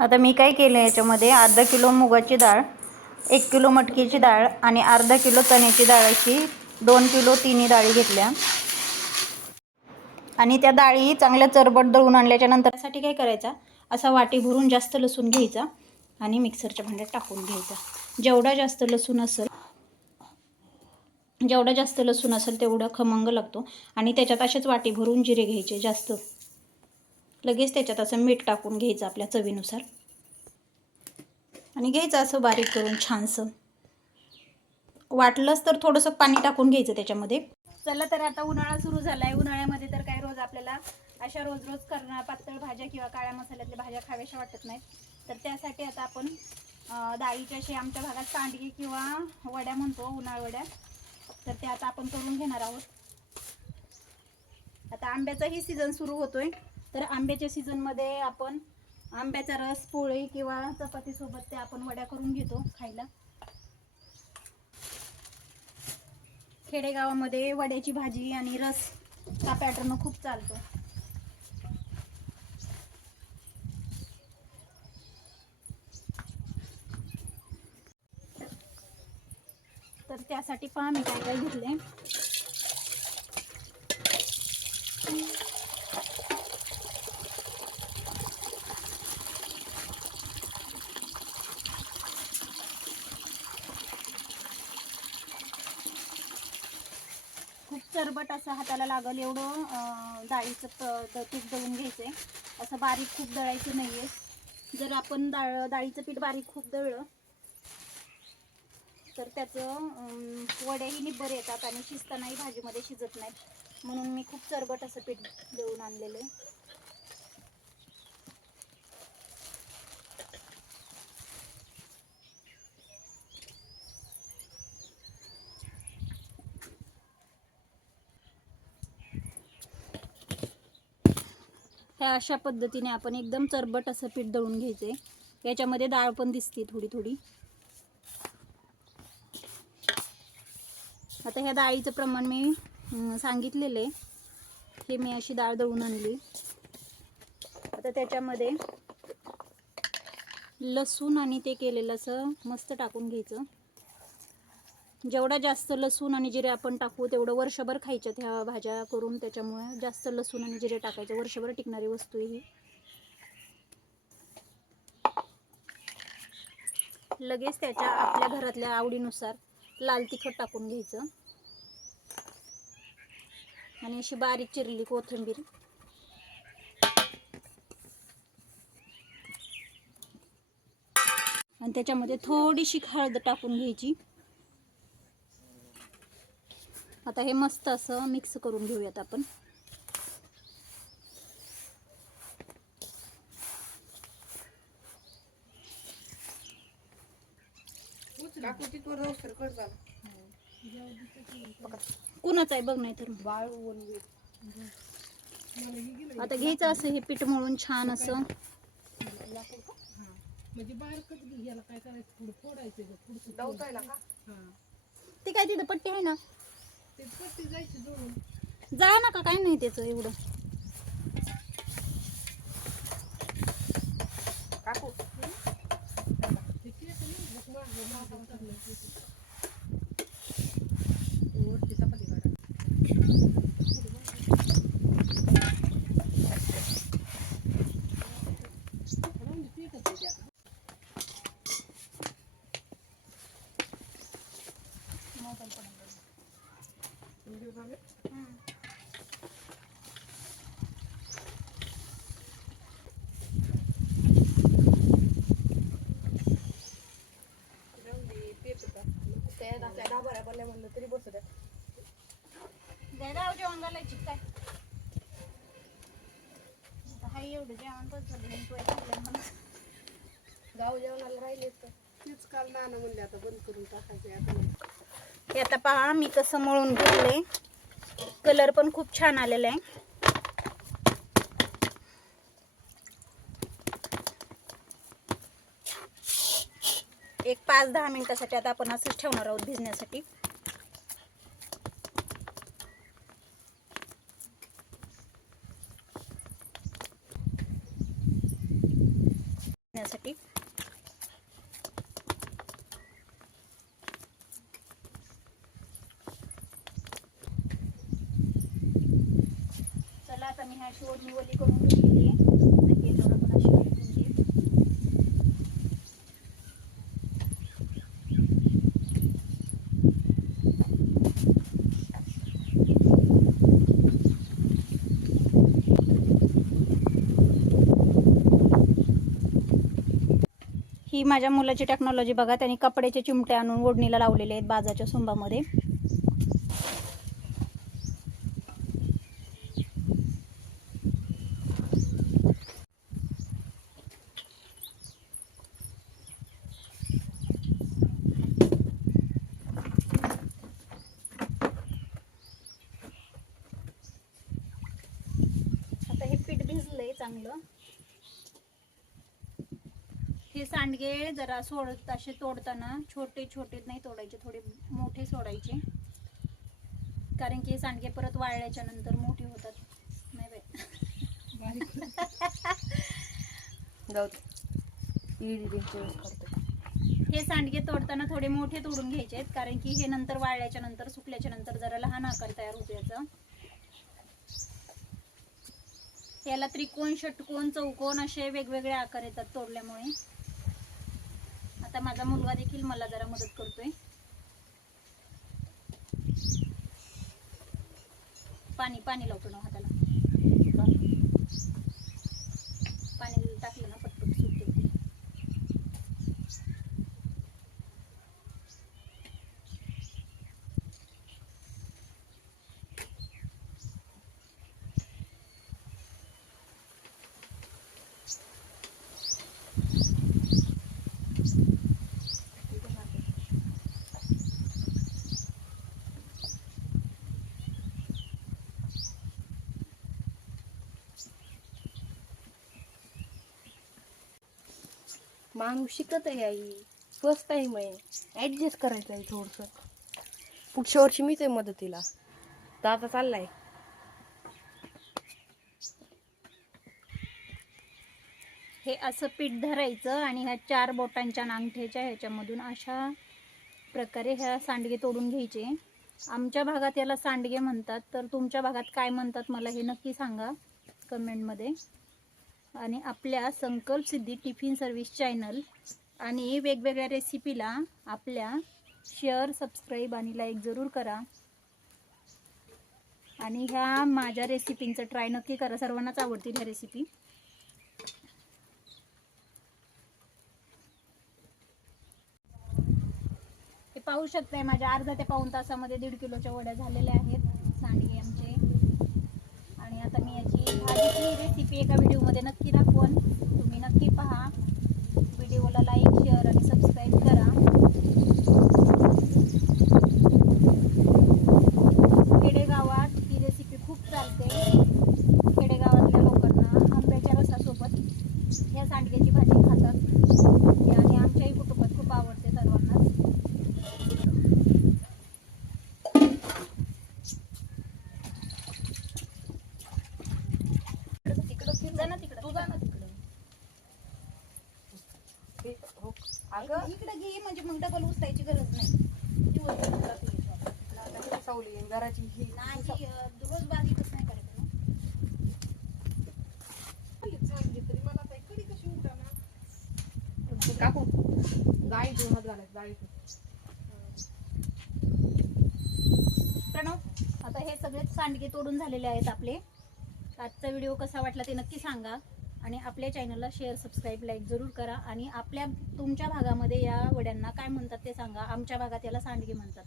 आता मी काय केलं याच्यामध्ये अर्धा किलो मुगाची डाळ, 1 किलो मटकीची डाळ आणि अर्धा किलो चण्याची डाळ अशी 2 किलो तिन्ही डाळी घेतल्या आणि त्या डाळी चांगल्या चरबट दळून आणल्याच्या नंतर त्यासाठी काय करायचा, असा वाटी भरून जास्त लसूण घ्यायचा आणि मिक्सरच्या भांड्यात टाकून घ्यायचा. जेवढा जास्त लसूण असेल तेवढा खमंग लागतो. आणि त्याच्यात असेच वाटी भरून जिरे घ्यायचे जास्त. लगेच त्याच्यात असं मीठ टाकून घ्यायचं आपल्या चवीनुसार आणि घ्यायचं असं बारीक करून छानसं. वाटलंच तर थोडंसं पाणी टाकून घ्यायचं त्याच्यामध्ये. चला तर आता उन्हाळा सुरू झाला आहे. उन्हाळ्यामध्ये तर काय रोज आपल्याला अशा रोज करणार पातळ भाज्या किंवा काळ्या मसाल्यातल्या भाज्या खाव्याशा वाटत नाहीत. तर त्यासाठी आता आपण डाळीच्या अशी आमच्या भागात सांडगी किंवा वड्या म्हणतो, उन्हाळवड्या, तर त्या आता आपण करून घेणार आहोत. आता आंब्याचाही सीझन सुरू होतोय, तर आंब्याच्या सीझनमध्ये आपण आंब्याचा रस पोळी किंवा चपातीसोबत ते आपण वड्या करून घेतो खायला. खेडेगावामध्ये वड्याची भाजी आणि रस हा पॅटर्न खूप चालतो. तर त्यासाठी पहा मी काय काय घेतले. खूप चरबट असं हाताला लागल एवढं डाळीचं पीठ दळून घ्यायचं आहे. असं बारीक खूप दळायचं नाही आहे. जर आपण डाळीचं पीठ बारीक खूप दळलं तर त्याचं वड्याही निब्बर येतात आणि शिजतानाही भाजीमध्ये शिजत नाहीत. म्हणून मी खूप चरबट असं पीठ दळून आणलेलं आहे. ह्या अशा पद्धतीने आपण एकदम चरबट असं पीठ दळून घ्यायचं आहे. याच्यामध्ये डाळ पण दिसते थोडी थोडी. आता ह्या डाळीचं प्रमाण मी सांगितलेलं आहे. हे मी अशी डाळ दळून आणली. आता त्याच्यामध्ये लसूण आणि ते केलेलं असं मस्त टाकून घ्यायचं. जेवढा जास्त लसूण आणि जिरे आपण टाकू तेवढं वर्षभर खायच्यात ह्या भाज्या करून. त्याच्यामुळे जास्त लसूण आणि जिरे टाकायचं. वर्षभर टिकणारी वस्तू ही. लगेच त्याच्या आपल्या घरातल्या आवडीनुसार लाल तिखट टाकून घ्यायचं आणि अशी बारीक चिरलेली कोथिंबीर आणि त्याच्यामध्ये थोडीशी हळद टाकून घ्यायची. आता हे मस्त असं मिक्स करून घेऊयात आपण. कुणाच आहे बघ, नाही तर आता घ्यायचं असं हे पीठ मळून छान असं. म्हणजे बाहेर याला काय करायचं, थोडं फोडायचं दवतायला का. ते काय तिथं पट्टी आहे ना, ते पट्टी जायची जोडून. जा नका, काय नाही त्याचं एवढं. काकू वरती चपाती काढा. तरी बसू द्या. गाव जेवण घालायची काय हाय एवढं जेवण गाव जेवणाला राहिले तर तीच काल नाना म्हणले आता बंद करून टाकायचे. आता हे आता पहा मी कसं मळून घेतलंय. कलर पण खूप छान आलेला आहे. एक 5-10 मिनिटासाठी आता आपण असंच ठेवणार आहोत भिजण्यासाठी. होण्यासाठी. चला आता मी ह्या अशी ओढणी ओली करून घेतलेली आहे. आता हे लोणं पण अशी ओढून घेऊ. ही माझ्या मुलाची टेक्नॉलॉजी बघा, त्यांनी कपड्याचे चिमटे आणून ओढणीला लावलेले आहेत बाजाच्या सुंबामध्ये. आता हे पीठ भिजलंय चांगलं. हे सांडगे जरा असे तोडताना छोटे छोटे नाही तोडायचे, थोडे मोठे सोडायचे, कारण की हे सांडगे परत वाळल्याच्या नंतर मोठे होतात. नाही बाई हे सांडगे तोडताना थोडे मोठे तोडून घ्यायचे आहेत, कारण की हे नंतर वाळल्याच्या नंतर सुकल्याच्या नंतर जरा लहान आकार तयार होतो याचा. याला त्रिकोण, षटकोन, चौकोन असे वेगवेगळे आकार येतात तोडल्यामुळे. आता माझा मुलगा देखील मला जरा मदत करतोय. पाणी लावतो ना हाताला, पाणी टाकलं ना पटपट सुटते. माणूस शिकत आहे आई, फर्स्ट टाइम आहे, ऍडजस्ट करायचं आहे थोडस. पुढच्या वर्षी मीच आहे मदतीला, तर आता चाललाय. हे असं पीठ धरायचं आणि ह्या 4 बोटांच्या अंगठ्याच्या ह्याच्यामधून अशा प्रकारे ह्या सांडगे तोडून घ्यायचे. आमच्या भागात याला सांडगे म्हणतात, तर तुमच्या भागात काय म्हणतात मला हे नक्की सांगा कमेंटमध्ये. आणि आपल्या संकल्प सिद्धी टिफिन सर्व्हिस चॅनल आणि वेगवेगळ्या रेसिपीला आपल्या शेअर, सबस्क्राईब आणि लाईक जरूर करा. आणि ह्या माझ्या रेसिपींचं ट्राय नक्की करा, सर्वांनाच आवडतील ह्या रेसिपी. हे पाहू शकताय माझ्या अर्धा ते पाऊण तासामध्ये 1.5 किलोच्या वड्या झालेल्या आहेत सांडगे आमचे. आणि आता मी याची भाजीची रेसिपी एका व्हिडिओमध्ये नक्की दाखवून, तुम्ही नक्की पहा. व्हिडिओला लाईक, शेअर आणि सबस्क्राईब करा. खेडेगावात ही रेसिपी खूप चालते. खेडेगावातल्या लोकांना आंब्याच्या रसासोबत ह्या सांडग्याची भाजी खातात आणि आमच्याही कुटुंबात खूप आवडते सर्वांनाच. इकडे घे म्हणजे मग डबल उचलायची गरज नाही. घराची नाही रोज बारीकच नाही करायचं ना. काकू जाळी 2 हात घालायचं जाळीतून. प्रणव, आता हे सगळे सांडगे तोडून झालेले आहेत आपले. आजचा व्हिडिओ कसा वाटला ते नक्की सांगा. आणि आपल्या चॅनलला शेअर, सबस्क्राईब, लाईक जरूर करा. आणि तुमच्या भागामध्ये या वड्यांना काय म्हणतात ते सांगा. आमच्या भागात याला सांडगे म्हणतात.